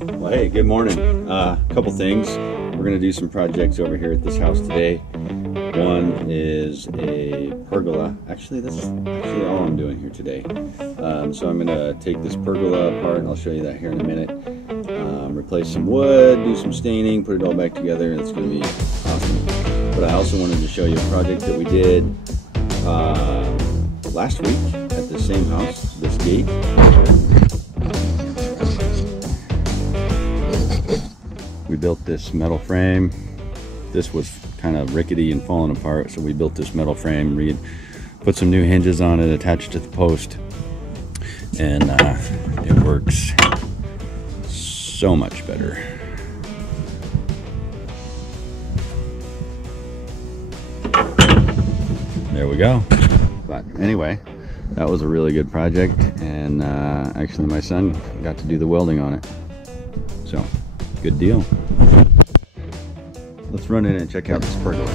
Well, hey, good morning. Couple things. We're going to do some projects over here at this house today. One is a pergola. Actually, that's actually all I'm doing here today. So I'm going to take this pergola apart, and I'll show you that here in a minute. Replace some wood, do some staining, put it all back together, and it's going to be awesome. But I also wanted to show you a project that we did last week at the same house, this gate. We built this metal frame. This was kind of rickety and falling apart, so we built this metal frame, put some new hinges on it, attached it to the post, and it works so much better. There we go. But anyway, that was a really good project, and actually my son got to do the welding on it, so good deal. Let's run in and check out this pergola.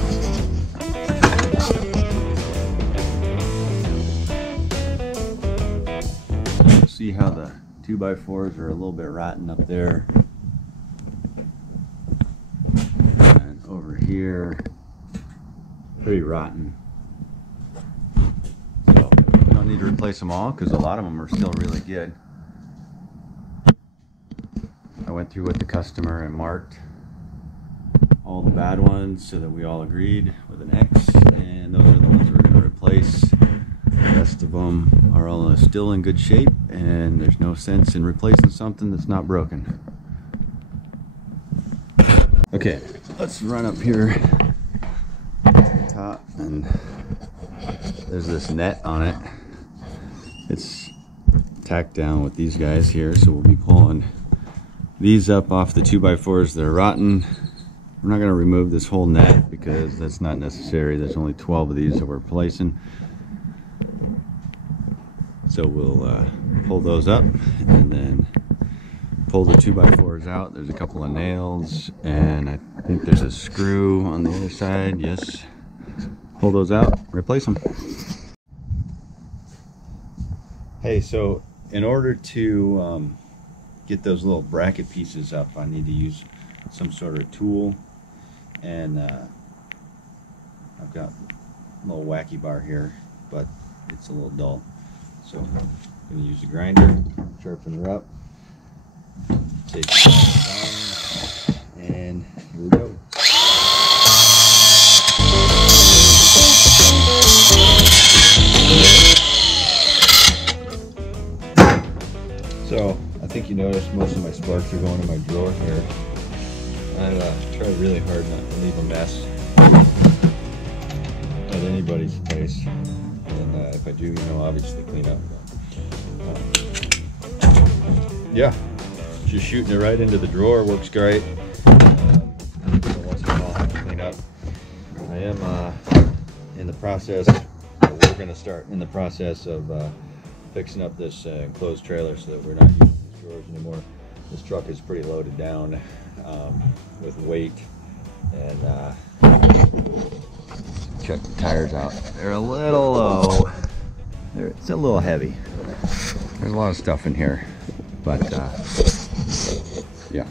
See how the 2x4s are a little bit rotten up there. And over here, pretty rotten. So we don't need to replace them all because a lot of them are still really good. I went through with the customer and marked all the bad ones so that we all agreed with an X, and those are the ones we're going to replace. The rest of them are all still in good shape, and there's no sense in replacing something that's not broken. Okay, let's run up here at the top, and there's this net on it. It's tacked down with these guys here, so we'll be pulling these up off the 2x4s that are rotten. We're not going to remove this whole net because that's not necessary. There's only 12 of these that we're placing. So we'll pull those up and then pull the 2x4s out. There's a couple of nails, and I think there's a screw on the other side. Yes. Pull those out, replace them. Hey, so in order to get those little bracket pieces up, I need to use some sort of tool, and I've got a little wacky bar here, but it's a little dull, so I'm going to use a grinder, sharpen her up, take it down, and here we go. So I think you noticed most of my sparks are going in my drawer here. I try really hard not to leave a mess at anybody's place, and if I do, obviously clean up. Yeah, just shooting it right into the drawer works great. Once in a while I have to clean up. I am in the process, we're going to start in the process of fixing up this enclosed trailer so that we're not using these drawers anymore. This truck is pretty loaded down with weight, and check the tires out. They're a little low. It's a little heavy. There's a lot of stuff in here, but yeah.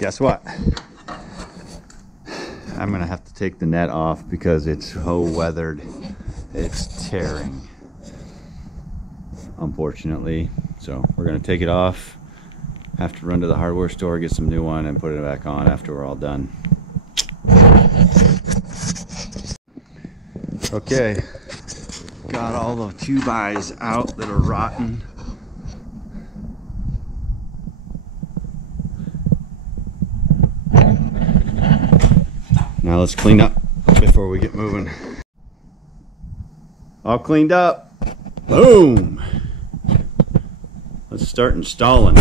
guess what? I'm gonna have to take the net off because it's so weathered. It's tearing, unfortunately. So we're gonna take it off. Have to run to the hardware store, get some new one, and put it back on after we're all done. Okay, got all the 2x out that are rotten. Now let's clean up before we get moving. All cleaned up. Boom. Let's start installing.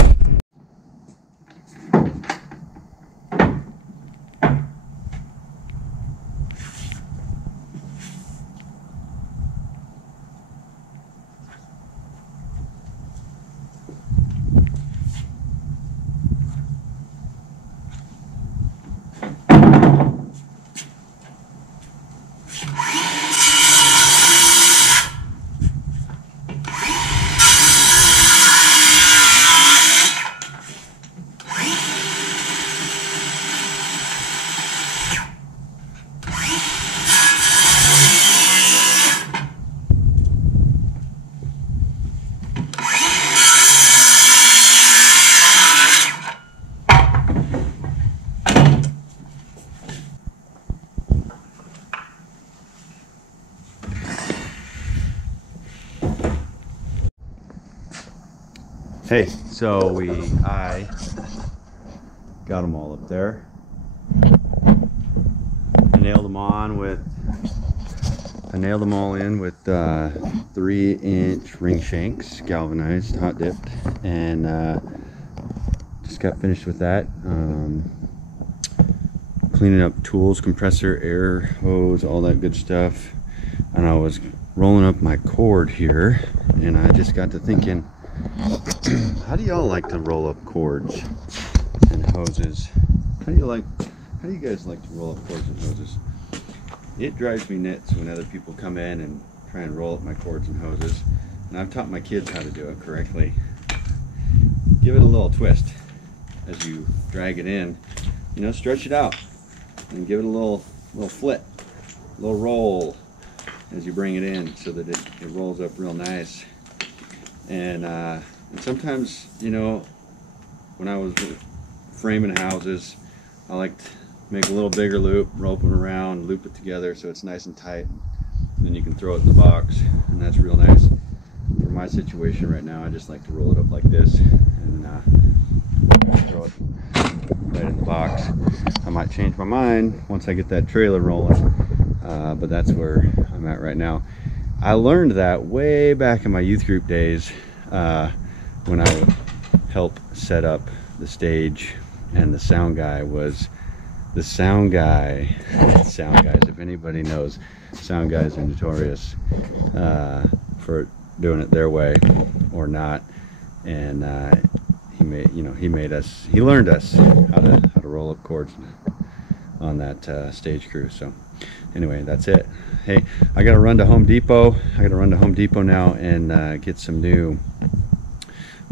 Hey, so I got them all up there. I nailed them all in with 3-inch ring shanks, galvanized, hot dipped, and just got finished with that. Cleaning up tools, compressor, air hose, all that good stuff. And I was rolling up my cord here, and I just got to thinking, how do y'all like to roll up cords and hoses? How do you guys like to roll up cords and hoses? It drives me nuts when other people come in and try and roll up my cords and hoses, and I've taught my kids how to do it correctly. Give it a little twist as you drag it in, you know, stretch it out and give it a little flip, a little roll as you bring it in so that it rolls up real nice. And sometimes, you know, when I was framing houses, I like to make a little bigger loop, rope it around, loop it together so it's nice and tight. And then you can throw it in the box, and that's real nice. For my situation right now, I just like to roll it up like this and throw it right in the box. I might change my mind once I get that trailer rolling, but that's where I'm at right now. I learned that way back in my youth group days when I would help set up the stage, and the sound guy was the sound guy. Sound guys, if anybody knows, sound guys are notorious for doing it their way or not. And he learned us how to roll up cords on that stage crew. So anyway, that's it. Hey, I gotta run to Home Depot. Now and get some new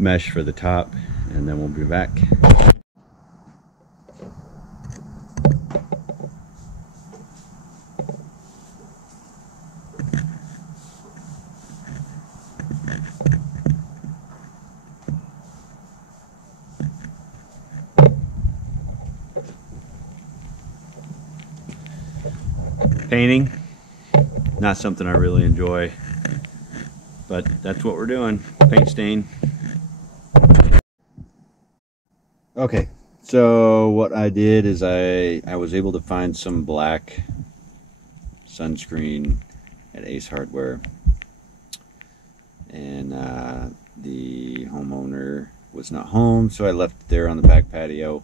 mesh for the top, and then we'll be back. Painting, not something I really enjoy, but that's what we're doing. Paint stain. Okay, so what I did is I was able to find some black sunscreen at Ace Hardware, and the homeowner was not home, so I left it there on the back patio.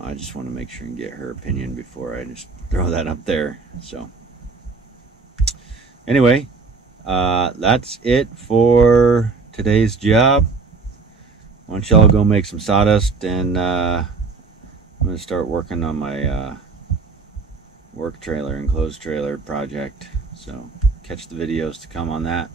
I just want to make sure and get her opinion before I just throw that up there. So anyway, that's it for today's job. Why don't y'all go make some sawdust, and I'm going to start working on my work trailer, enclosed trailer project. So catch the videos to come on that.